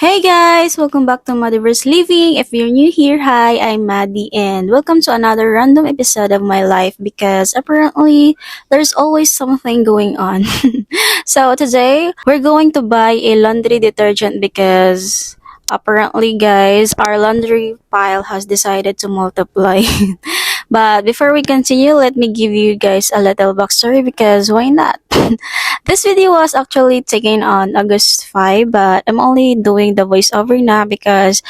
Hey guys! Welcome back to Motherverse Living. If you're new here, hi, I'm Maddie and welcome to another random episode of my life because apparently there's always something going on. So today, we're going to buy a laundry detergent because apparently guys, our laundry pile has decided to multiply. But before we continue, let me give you guys a little backstory because why not? This video was actually taken on August 5, but I'm only doing the voiceover now because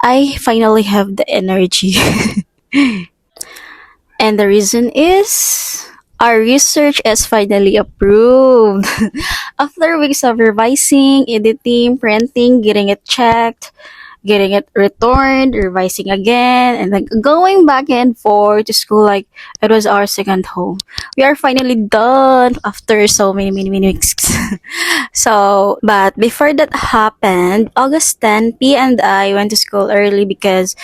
I finally have the energy. And the reason is our research is finally approved. After weeks of revising, editing, printing, getting it checked, getting it returned, revising again, and then going back and forth to school like it was our second home. We are finally done after so many weeks. But before that happened, August 10, P and I went to school early because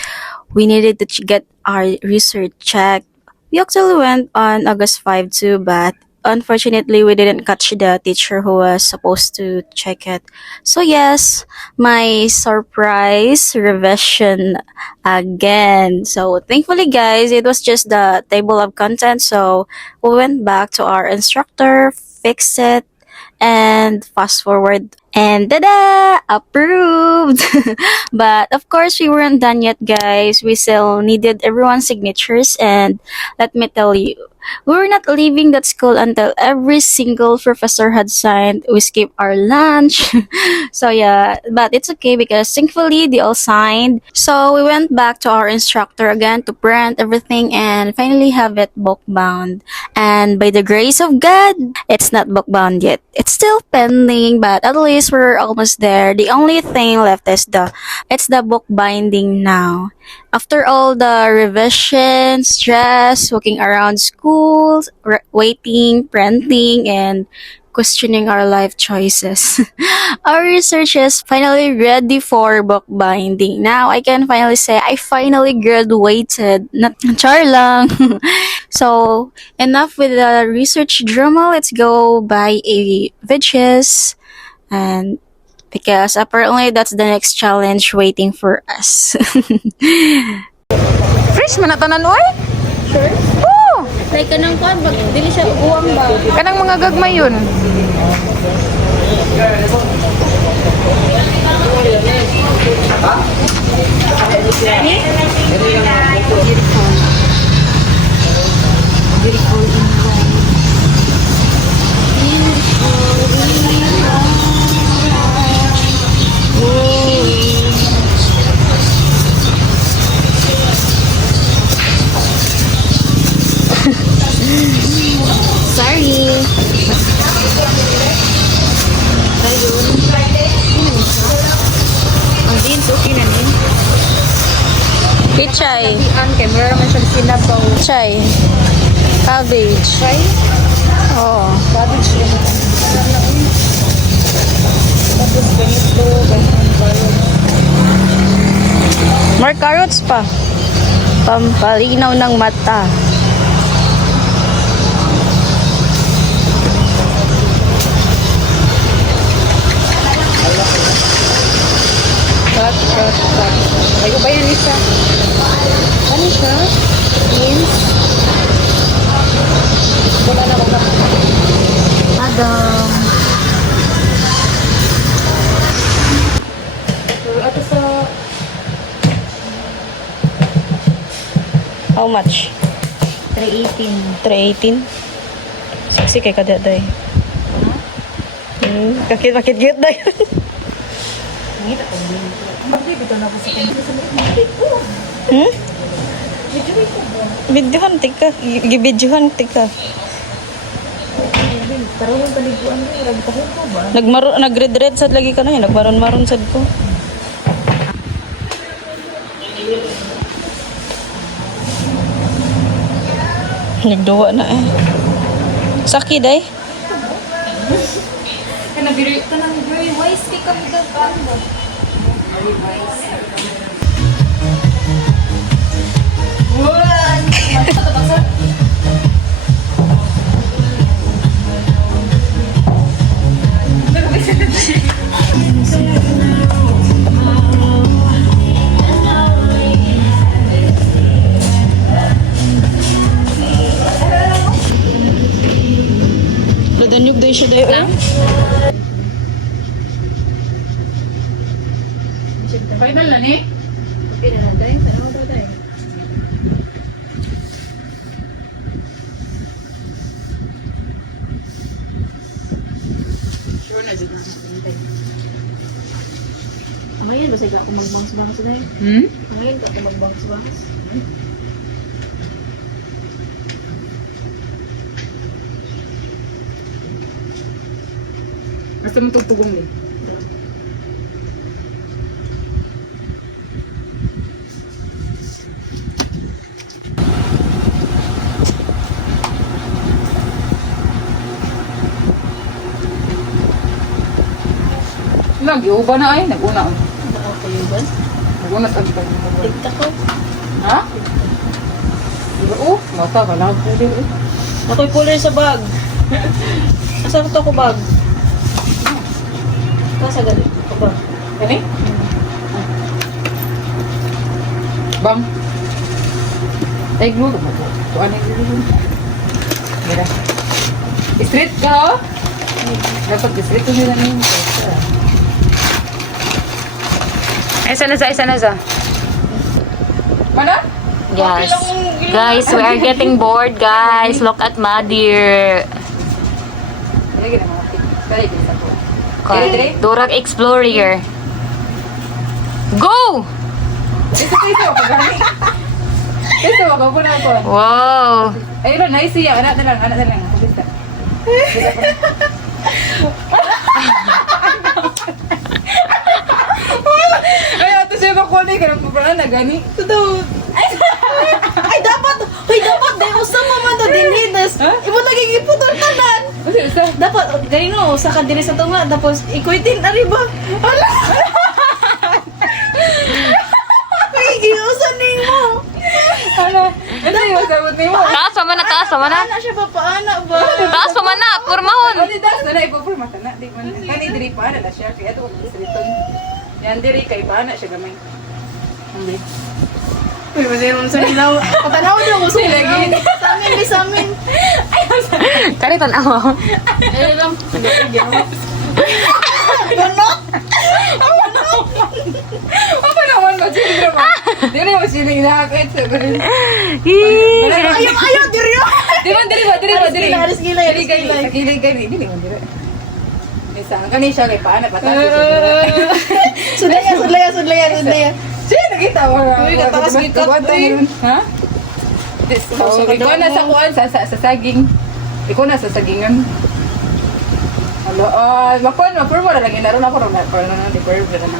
we needed to get our research checked. We actually went on August 5 too, but unfortunately we didn't catch the teacher who was supposed to check it. So yes, my surprise revision again. So thankfully guys, it was just the table of contents. So we went back to our instructor, fixed it, and fast forward and tada! Approved! But of course, we weren't done yet, guys. We still needed everyone's signatures, and let me tell you, we were not leaving that school until every single professor had signed. We skipped our lunch. So yeah, but it's okay because thankfully they all signed. So we went back to our instructor again to print everything and finally have it book bound. And by the grace of God, it's not book bound yet. It's still pending, but at least we're almost there. The only thing left is the book binding now. After all the revision, stress, walking around schools, waiting, printing, and questioning our life choices, our research is finally ready for book binding. Now I can finally say I finally graduated. Not char lang. So enough with the research drama. Let's go buy a veggies and because apparently that's the next challenge waiting for us. Fresh man na tanan oy. Sure? Oo. Like kanang kuan bag dili siya uwang ba? Kanang mga gagmay yun. Sorry. Ayun. Ang din to kinanin. Pichay. Ang camera man siya sinabaw. Pichay. Cabbage. Try. Oo. Cabbage din. Tapos ganito, More carrots pa. Pampalinaw ng mata. cut. Ayaw ba yan isa? Ano siya? Beans? Wala na wala. Madam. Ato sa... How much? 318. 318? Sexy kay kadaday. Kakit cute day. Ngita ko din. Bakit bitaw na ko sa Videohan tika. Gibidyohan tika. Karoon paliguan mo. Ragtahin ko ba? Nagred-red sad lagi ka na yun. Nagmaron-maron sad ko. Nagduwa na eh. Saki day. Kanang very wise kay kami gagawin mo. Very wise. Nanyog day siya day. Oh. Final na ni? Okay na day. Tanaw daw day. Sure na dito. Ngayon ba siya ako mag-bounce day? Ngayon ka ako mag-bounce. Basta mo tugtugong din. Nag-iuba na ay, nag-una. Okay ba? Nag-una sa agad. TikTok ko. Ha? Diba, oh, mata ka lang. Ako'y puller sa bag. Asa to ko bag? Kasa galit ko bag. Kani? Bang. Ay, glue mo to. Ano yung glue? Mira. Straight ka, oh? Dapat straight ko nila na yun. Isa na sa. Mana? Yes. Guys, we are getting bored, guys. Look at Madir. Lagi na mga tip. Kaya din sa ko. Durak Explorer. Go! Ito, ako gani. Ito, ako po na ako. Wow. Ayun, nice siya. Anak na lang. Kubista. Ay, ato siya makulit ka ng pupunan na gani. Totoo. Ay dapat dahil usama man to dinidas. Imo lagi giputol tanan. Usa. Dapat ganino usa ka diri sa tunga tapos ikuitin ariba. Hala. Ay giusan nimo. Ano? Ano yung sabot ni mo? Taas pa man na, taas pa man na. Ana siya pa paana ba? Taas pa man na, purmahon. Ano das na ipupurmata na. Di man. Kani diri pa na siya. Kaya ito kung sriton. Yan diri kay pa na siya gamay. Hindi. Uy, masaya mo sa ilaw. Patanaw daw ko sa Lagi. Sa amin. Karitan ako. Ayun lang. Apa naman ba sila ba? Dili mo sila inakit. Ayaw diri. Diri ba? Aris gila. Dili kay dili mo diri. Isa kani siya kay paana patay. Sudlaya. Siya nakita mo. Uy, kataas gikat, eh. Ha? So, ikaw na sa kuan sa saging. Ikaw na sa sagingan. Hello, mapurmo na lang inaro na ko na di purmo na.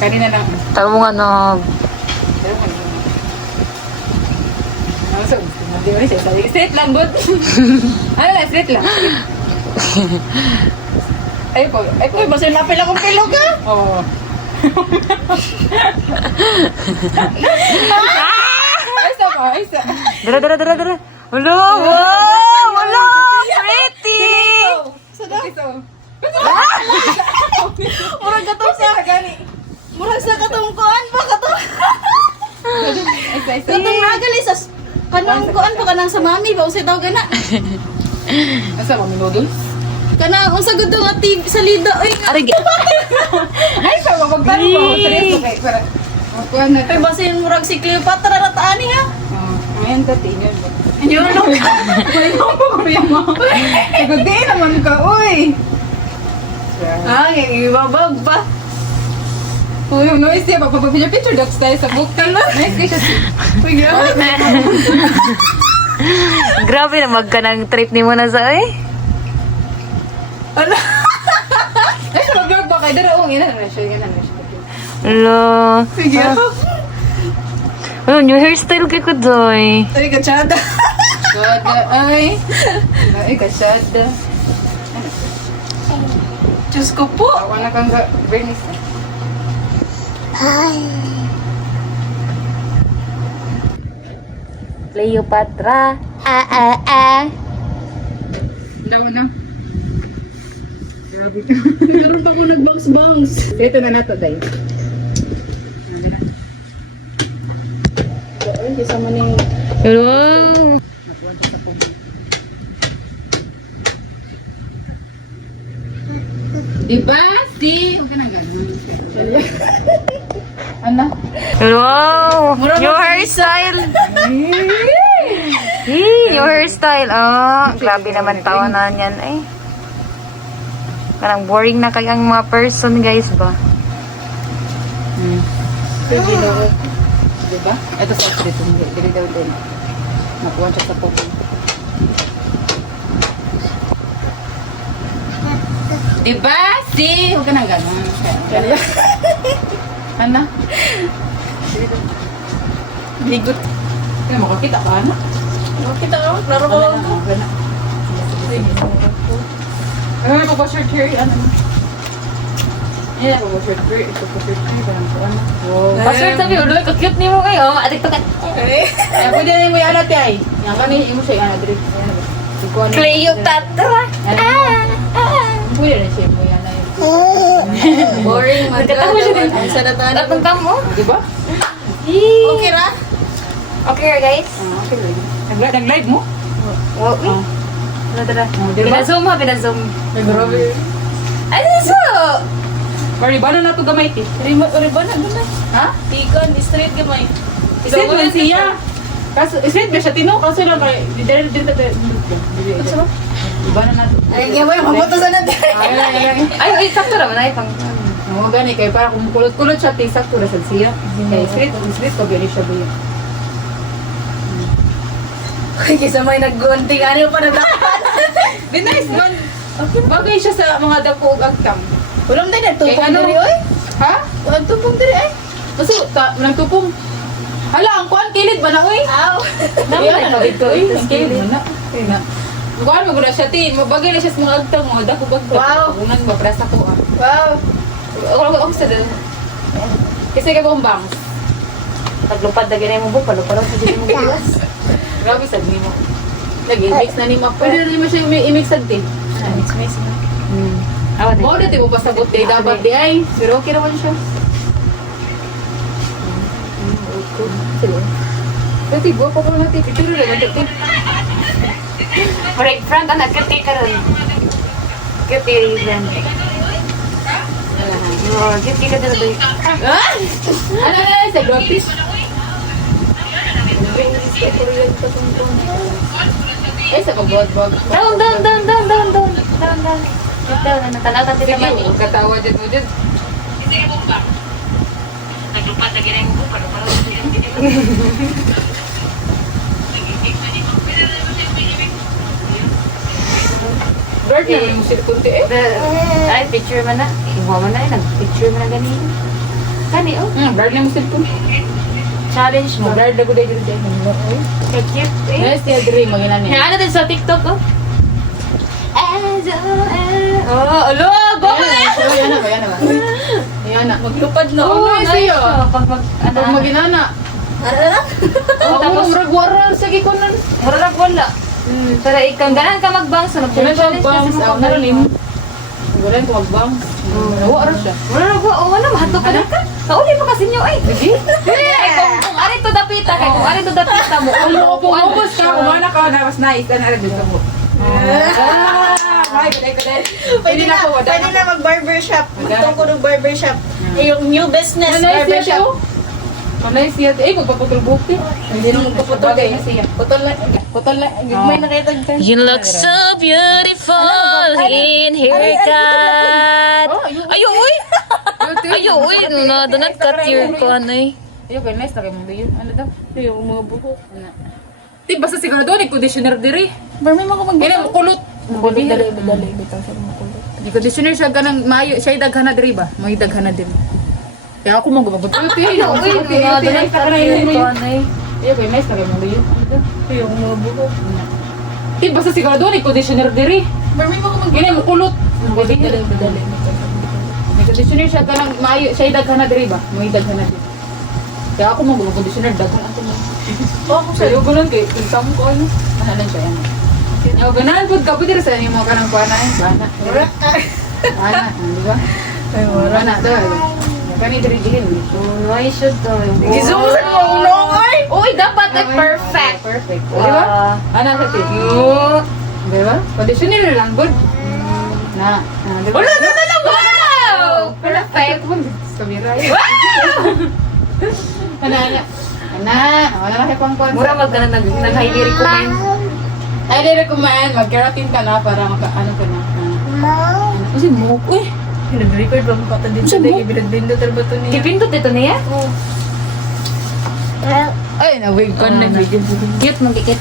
Kanina lang. Tama nga na. So, di ba siya sabi? Straight lang, bud. Ano na, straight lang. Ay po. Uy, basta napil akong pilo ka. Oo. Ay, sa. Dara. Hello, wow! Hello, pretty! Murag katong sa gani. Murag sa katong kuan ba katong. Katong nagali sa kanang kuan ba kanang sa mami ba usay daw gana. Asa mo noodles? Kanang unsa gud nga TV sa lida oy. Arig. Ay, sa mo pagtaro mo. Seryoso kay para. Kuan na Ay basin murag si Cleopatra rataani ha. Ayan ka, tingnan mo. Yun no. May mo ko yung mo. Ikaw di naman ka, uy. Ah, ibabag pa. Uy, noise siya. Pagpapapicture docs tayo sa book. Nice kayo siya. Uy, grabe. Grabe na magka ng trip ni mo na sa eh. Ala. Ay, sa mag-vlog ba kayo? Dara, ina na siya. Hello. Sige. Ano, new hairstyle kay ko, Doy. Ay, katsada. Kada, ay. Ay, kasyada. Diyos ko po. Awa na kang Bernice. Cleopatra. Daw na. Meron pa ko nag-bounce-bounce. Ito na nato, day. Ay, kasama ni... Hello. Ano? Wow! Your hairstyle! Your hairstyle. Oh, grabe naman tawanan yan eh. Parang boring na kayang mga person guys ba? Diba? Ito sa street. Dili daw din. Nakuha siya sa popo. Diba? Si! Huwag ka nang gano'n. Ano? Bigot. Kaya makakita ka, ano? Kita ka, klaro ko. Ano ko ba shirt here? Ano? Yan, ko ba shirt here? Ito ko shirt here. Parang ko ano? Wow. Pasword sabi, ulo, kakute ni mo kayo. Adik to ka. Ay, pwede na yung may anak ay. Yan ka ni, imo siya yung anak diri. Cleopatra. Pwede na siya mo yan ay. Boring. Nagkatawa siya din. Sa nataan. Tatong kamo. Diba? Okay ra? Okay guys. Okay. Nag-live mo? Wow. Ano tara? Diba? Pina-zoom ha, pina-zoom. Grabe. Ano so? Maribana na to gamay ti. Riba na, gano'n. Ha? Tikan, straight gamay. Straight man siya. Kaso, straight ba siya tino? Kaso lang kay, dili Iba na natin. Ay, nga ba yung mabutosan natin? Ay, sakto naman ay pang. Oo, gani kay para kung kulot-kulot siya, sakto na siya. Kaya straight pag gani siya ba yun. Uy, kisa may naggunting. Ano yung panadakan? Di nice man. Bagay siya sa mga dapog agtang. Walang tayo nagtupong Eh, ano? diri, oy. Ha? Walang tupong diri, ay. Kasi, nagtupong. Hala, ang kuhan, kilid ba na, uy? Aw. Yan, ano, ito, uy. Tas Ang kilid kilid. ba na? Kuhan, magula siya, tin. Mabagay na siya sa mga agtang mo. Dako bagtang. Wow. Ungan ba, presa ko, ah. Wow. Ako sa dun. Kasi ka bang bangs. Paglupad na ganyan mo bu, palupad sa ganyan mo bukas. Grabe, sad mo. Lagi, mix na ni Ma. Pwede rin mo siya i-mix sad, tin. Mix. Awan Mo dati mo pasabot day dapat di ay. Pero okay naman siya. Dati buwa pa pala natin. Picture na naman dati. Correct front, anak, kati ka rin. Kati rin. Oh, kati ka rin doon. Ano na sa gratis? Eh sa pagbuhat-buhat. Down. Ito, natalaw Sige, naman eh. huwag katawa dyan mo dyan. Naglupad na ganyan mo bu, palupad sa ganyan mo. Bird na yung silikunti eh. Ay, picture man na. Iwa man na eh, nag-picture man na ganyan. Kani, oh. Bird na yung silikunti. Challenge mo. Bird na guday dyan. Cute eh. Nice niya diri, magina niya. Ano din sa TikTok, oh? Oh, alo! Baka na! Yan na ba? Yan na. Maglupad na. Oh, nice Nice, yun. oh. Pag Pag maginana. Ano na? Oo, Tapos- murag-wara sa gikonan. Murag wala. Pero ikaw, ganahan ka mag-bangs. Ano, Kaya siya challenge bangs, kasi mo ang nalim. Wala yung mag-bangs. Nawa rin siya. Murag wala. Oo, ano, mahato ka na ka. Kauli pa kasi nyo, ay. Sige. Ay, kung ari to dapita, kay kung ari to dapita mo, Ano ulo ko po, ubos ka, kumana ka, na mas nice, na narin dito mo. Ay, kadai. Pwede na, pwede na mag-barbershop. Gusto ko ng barbershop. Eh, yung new business, barbershop. Manay siya. Eh, magpaputol bukti. Hindi nung kaputol eh. Putol na. May nakitagkan. You look so beautiful in haircut. Ayo, uy! Ayo, uy! Do not cut your con, ay. Ayo, kaya nice na kayo mong yun. Ano daw? Yung mga buhok. Di, basta siguro doon, i-conditioner diri. Barmay mo ko Kaya kulot. Dali. Bitaw sa mga kulot. I-conditioner siya ganang mayo. Siya idaghan na diri ba? May daghan na din. Kaya ako mong gumabot. Ayo, uy! Do not cut your con, ay. Ayo, kaya nice na kayo mong yun. Yung mga buhok. Di, basta siguro doon, i-conditioner diri. Barmay mo ko Kaya mo kulot. Dali. May conditioner siya ganang mayo. Siya idaghan na diri ba? May daghan na din. Kaya ako mong gumag-conditioner. Daghan ako mo. ako Sa'yo, ganun kay Tinsam ko ano. Ano lang siya, ano. Yung ganahan po, kapit rin sa inyo mga kanang kuana eh. Bana. Bana, di ba? Ay, wala. Bana, daw. Kani diri-dihin. Oh, I should do. Gisusan mo ang nongay! Uy, dapat ay perfect. Perfect. Di ba? Ano sa tiyo? Di ba? Conditioner lang, good. Na, di ba? Wow! Perfect. Kamera yun. Wala na kayo pang kwan. Mura mag na nag-highly recommend. Ay, recommend. Mag-keratin ka na para ano ka na. Kasi mo ko eh. Nag-record ba mo kata din sa day? Binagbindo ba ito niya? Kipindot ito niya? Ay, na-wig ko na. Cute, magkikit.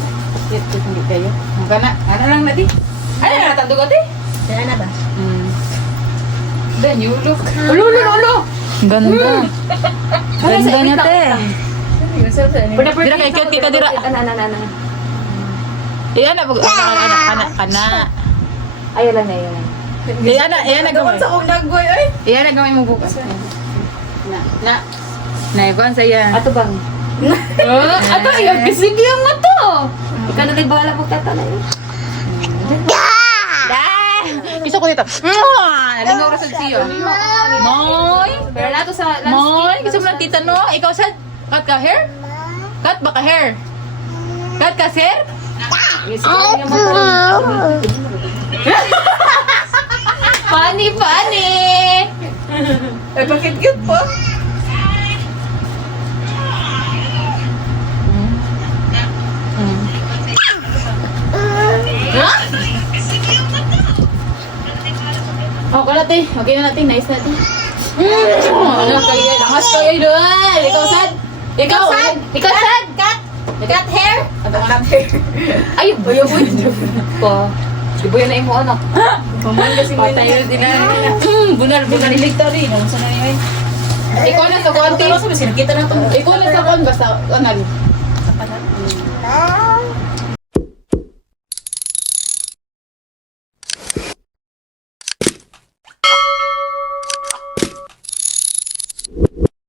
Cute hindi kayo. Ang kana. Ano lang na di? Ay, natando ko di? Kaya na ba? Then you look. Ulo. Ganda. Ganda niya te. Dira kay cute kita, dira. Ana. Iyan na. Kana. Ayaw lang na, ayaw lang. Iyan na Gawan gamay. sa kong naggoy, ay! Iyan na gamay mo bukas. Na. Naibon sa yan. Ato bang? Ato, yung kisigi yung mo to. Ikaw na rin bahala magtatanay. Gusto ko dito. Nalingaw ra sa siyo. Moy. Pero nato sa Moy, gusto mo lang tita no? Ikaw sad? Cut ka hair? Cut ba ka hair? Cut ka sir? Funny! Ay, bakit cute po? Oh, kalate. Okay na natin. Nice natin. Ano kaya? Langas kaya doon. Ikaw sad? Ikaw sad? Ikaw sad! Cut hair? Cut hair. Ay, buyo. Po. Di buyo na imo anak. Paman kasi mo Tayo din na. Bunar, niligta rin. Ano sa nangyay? Ikaw na sa konti. Ikaw sabi, sinakita na ito. Ikaw na sa kon. Basta, anal.